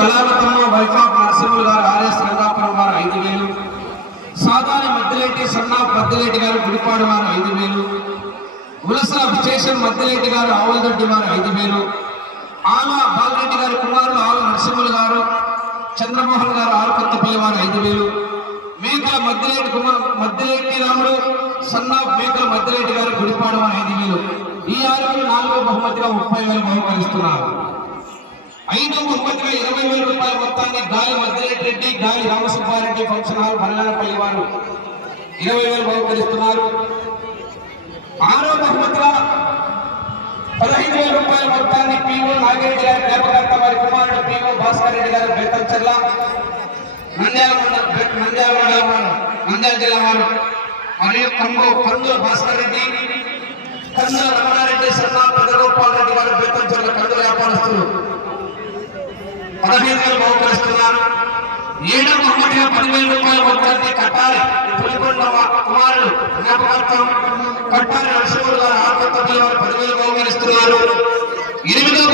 Kalavathamma wife of Narasimhulu గారు RS Rangapuram వారు 5,000, సాధారణ మద్దిలేటి సన్నాఫ్ మద్దిలేటి గారు గుడిపాడు వారు 5,000, ఉలసల స్టేషన్ మద్దిలేటి గారు ఆవులదొడ్డి వారు 5,000, ఆల బాలరెడ్డి గారి కుమారులు ఆల నరసింహులు గారు చంద్రమోహన్ గారు ఆరుకొత్తపల్లి వారు 5,000, మేకల మద్దిలేటి రాముడు సన్నాఫ్ మేకల మద్దిలేటి గారు గుడిపాడు వారు 5,000. ఈ 6కు 4వ బహుమతిగా 30,000 బహుకరిస్తున్నారు. 5వ బహుమతిగా 20,000 రూపాయల మొత్తాన్ని గాలి మద్దిలేటి రెడ్డి గాలి రామసుబ్బారెడ్డి ఫంక్షన్ హాల్ బనగానపల్లి వారు 20,000 బహుకరిస్తున్నారు. 6వ బహుమతిగా 15,000 రూపాయల మొత్తాన్ని పిఓ నాగిరెడ్డి గారి జ్ఞాపకార్థం వారి కుమారుడు పిఓ భాస్కర్ రెడ్డి గారు బేతంచెర్ల నంద్యాల జిల్లా వారు మరియు కందుల భాస్కర్ రెడ్డి కందుల రమణారెడ్డి సన్నా పెదగోపాల్ రెడ్డి గారు బేతంచెర్ల కందుల వ్యాపారస్తులు 15,000 బహుకరిస్తున్నారు. 7వ బహుమతిగా 10,000 రూపాయల మొత్తాన్ని కట్టాలి పులికొండ కుమారుడు జ్ఞాపకార్థం కట్టాలి నరసింహులు గారు ఆరుకొత్తపల్లి వారు 10,000 బహుకరిస్తున్నారు. 8వ